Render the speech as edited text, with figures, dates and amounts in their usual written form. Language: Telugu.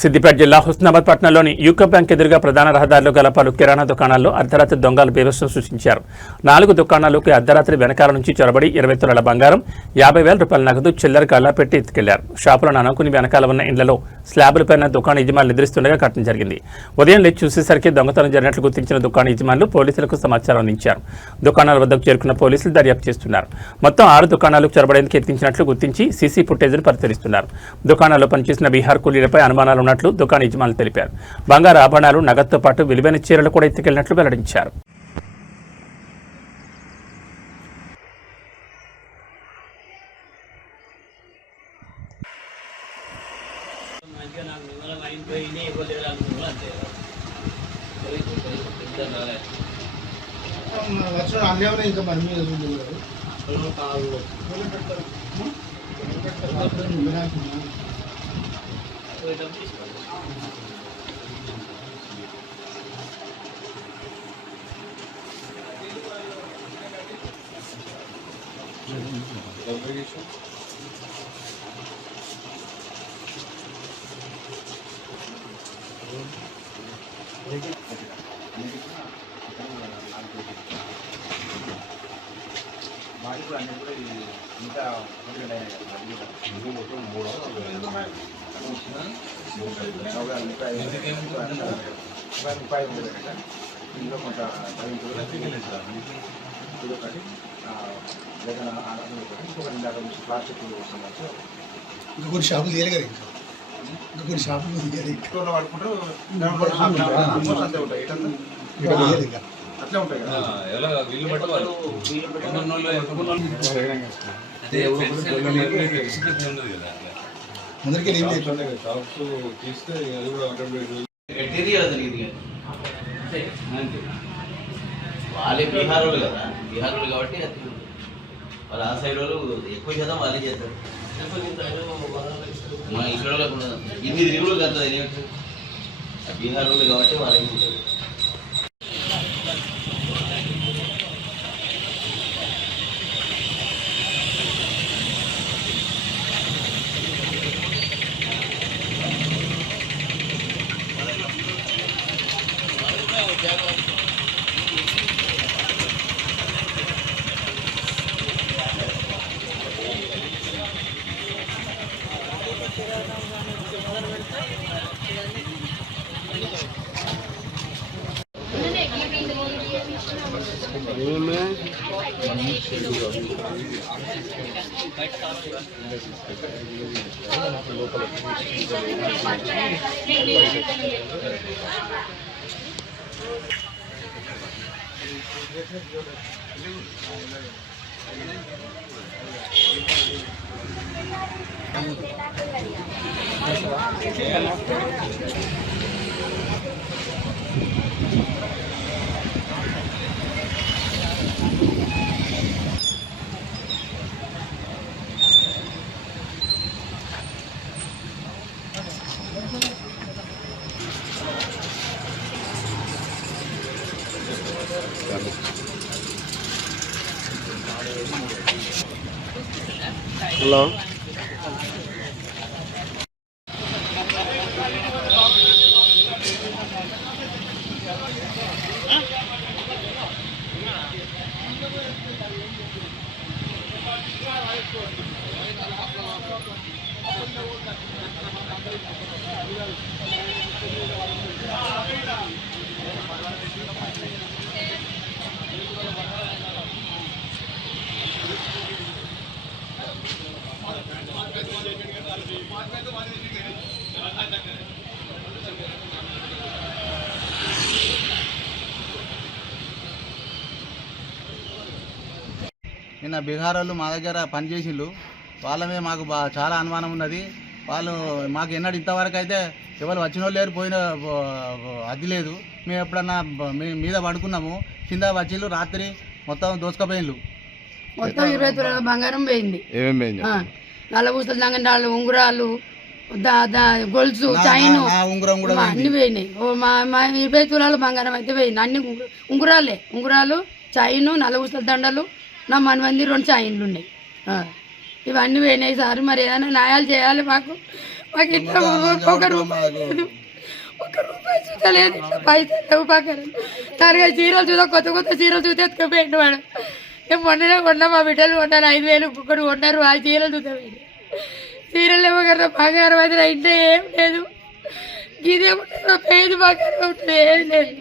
సిద్దిపేట జిల్లా హుస్నాబాద్ పట్టణంలోని యూకో బ్యాంక్ ఎదురుగా ప్రధాన రహదారిలో గల పలు కిరాణా దుకాణాల్లో అర్ధరాత్రి దొంగలు బీభత్సం సృష్టించారు. 4 దుకాణాలకు అర్ధరాత్రి వెనకాల నుంచి చొరబడి 20 తులాల బంగారం, 50,000 రూపాయల నగదు చిల్లర గల్లా పెట్టి ఎత్తుకెళ్లారు. షాపులను అనుకుని వెనకాల ఉన్న ఇండ్లలో స్లాబులపైన దుకాణ యజమానులు నిద్రిస్తుండగా ఘటన జరిగింది. ఉదయం లేచి చూసేసరికి దొంగతనం జరిగినట్లు గుర్తించిన దుకాణ యజమానులు పోలీసులకు సమాచారం అందించారు. దుకాణాల వద్దకు చేరుకున్న పోలీసులు దర్యాప్తు చేస్తున్నారు. మొత్తం 6 దుకాణాలకు చొరబడేందుకు యత్నించినట్లు గుర్తించి సీసీ ఫుటేజ్ను పరిశీలిస్తున్నారు. దుకాణాల్లో పనిచేసిన బీహార్ కూలీలపై అనుమానాలు ఉన్నట్లు దుకాణ యజమానులు తెలిపారు. బంగారు ఆభరణాలు, నగదుతో పాటు విలువైన చీరలు కూడా ఎత్తుకెళ్లినట్లు వెల్లడించారు. ఇంకొన్ని షాపులు తీయాలి కదా, ఇంకొన్ని షాపులు తీయాలి. అట్లా ఉంటాయి కదా, ముందరికి షాప్స్ తీస్తే అది కూడా వాళ్ళే బీహార్ వాళ్ళు కదా, బీహార్ వాళ్ళు కాబట్టి వాళ్ళు ఆ సైడ్ వాళ్ళు ఎక్కువ శాతం వాళ్ళే చేస్తారు. మా ఇక్కడ వాళ్ళకు ఇన్ని తిరుగులు కదా, బీహార్ వాళ్ళు కాబట్టి వాళ్ళకి ఉంటుంది. హలో, నిన్న బీహార్ వాళ్ళు మా దగ్గర పనిచేసిండ్రు. వాళ్ళ మీద మాకు చాలా అనుమానం ఉన్నది. వాళ్ళు మాకు ఎన్నడూ ఇంతవరకు అయితే ఎవరు వచ్చిన వాళ్ళు లేరు, పోయిన అది లేదు. మేము ఎప్పుడన్నా మీద పడుకున్నాము, కింద వచ్చిండ్రు, రాత్రి మొత్తం దోసుకపోయిండ్రు. మొత్తం 20 తులాల బంగారం పోయింది. నల్లబూసలు దంగండాలు, ఉంగరాలు, గొలుసు, చైను ఉంగరం కూడా అన్ని పోయినాయి. మా 20 తులాల బంగారం అయితే పోయింది. అన్ని ఉంగరాలు, చైను, నల్లబూసల దండలు, నా మనమంది 2 చైన్లు ఉన్నాయి. ఇవన్నీ పోయినాయి సార్. మరి ఏదైనా న్యాయాలు చేయాలి మాకు. మాకు ఇంట్లో ఒక రూపాయి లేదు, ఒక రూపాయి చూడలేదు, పైసలు లేవు పక్కన. నాలుగైదు చీరలు చూద్దా, కొత్త కొత్త చీరలు చూస్తే ఎత్తుకుపోయిండు వాడు. మేము మొన్ననే కొన్నాం, మా బిడ్డలు కొన్నారు 5,000 ఒక్కొక్కరు కొన్నారు. ఆ చీరలు చూద్దాం, చీరలు ఏమో కదా బంగారం అయితే ఇంట్లో ఏం లేదు, ఇదే ఉంటుంది పేద బంగారం ఉంటుంది, ఏం లేదు.